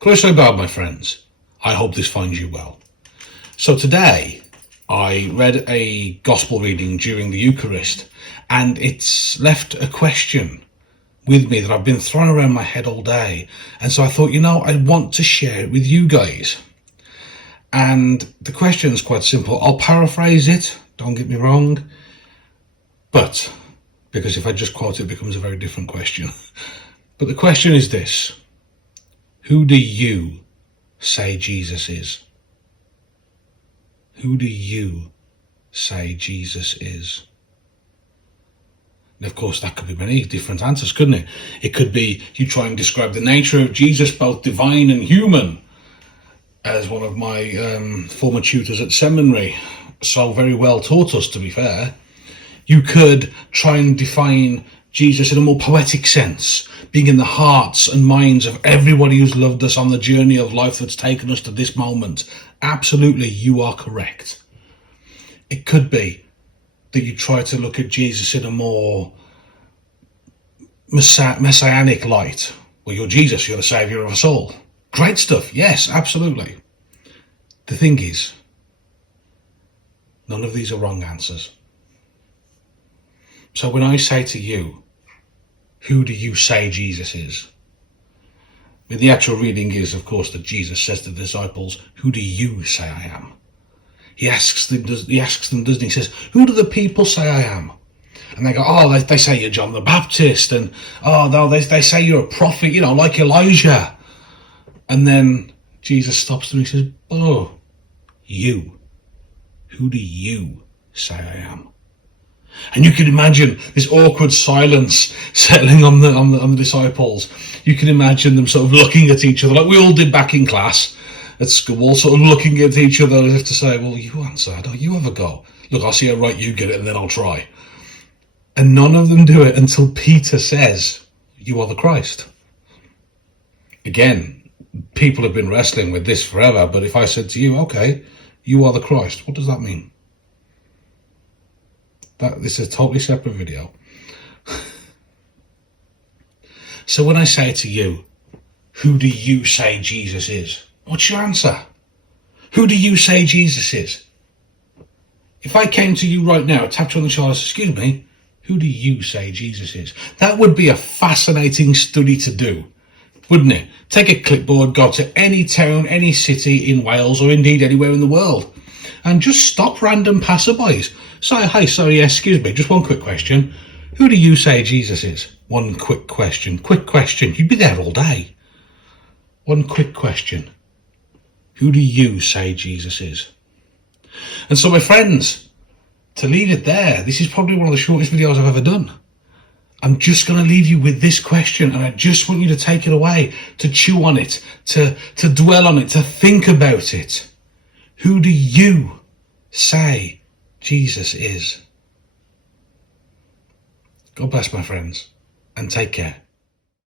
Christ about my friends. I hope this finds you well. So today I read a gospel reading during the Eucharist, and it's left a question with me that I've been throwing around my head all day. And so I thought, I want to share it with you guys. And the question is quite simple. I'll paraphrase it, don't get me wrong, but because if I just quote it, it becomes a very different question. But the question is this: who do you say Jesus is? Who do you say Jesus is? And of course, that could be many different answers, couldn't it? It could be you try and describe the nature of Jesus, both divine and human, as one of my former tutors at seminary so very well taught us, to be fair. You could try and define Jesus in a more poetic sense, being in the hearts and minds of everybody who's loved us on the journey of life that's taken us to this moment. Absolutely, you are correct. It could be that you try to look at Jesus in a more messianic light. Well, you're Jesus, you're the saviour of us all. Great stuff, yes, absolutely. The thing is, none of these are wrong answers. So when I say to you, who do you say Jesus is? I mean, the actual reading is, of course, that Jesus says to the disciples, who do you say I am? He asks them, doesn't he? He says, who do the people say I am? And they go, they say you're John the Baptist, and no, they say you're a prophet, like Elijah. And then Jesus stops them and he says, you, who do you say I am? And you can imagine this awkward silence settling on the disciples. You can imagine them sort of looking at each other like we all did back in class at school, sort of looking at each other as if to say, well, you answer, you have a go. Look, I'll see how right you get it and then I'll try. And none of them do it until Peter says, you are the Christ. Again, people have been wrestling with this forever, but if I said to you, okay, you are the Christ, what does that mean? This is a totally separate video. So when I say to you, who do you say Jesus is? What's your answer? Who do you say Jesus is? If I came to you right now, tapped you on the shoulder, excuse me, who do you say Jesus is? That would be a fascinating study to do, wouldn't it? Take a clipboard, go to any town, any city in Wales, or indeed anywhere in the world, and just stop random passerbys. Say, hey, sorry, excuse me, just one quick question. Who do you say Jesus is? One quick question. Quick question. You'd be there all day. One quick question. Who do you say Jesus is? And so, my friends, to leave it there, this is probably one of the shortest videos I've ever done. I'm just going to leave you with this question, and I just want you to take it away, to chew on it, to dwell on it, to think about it. Who do you say Jesus is? God bless, my friends, and take care.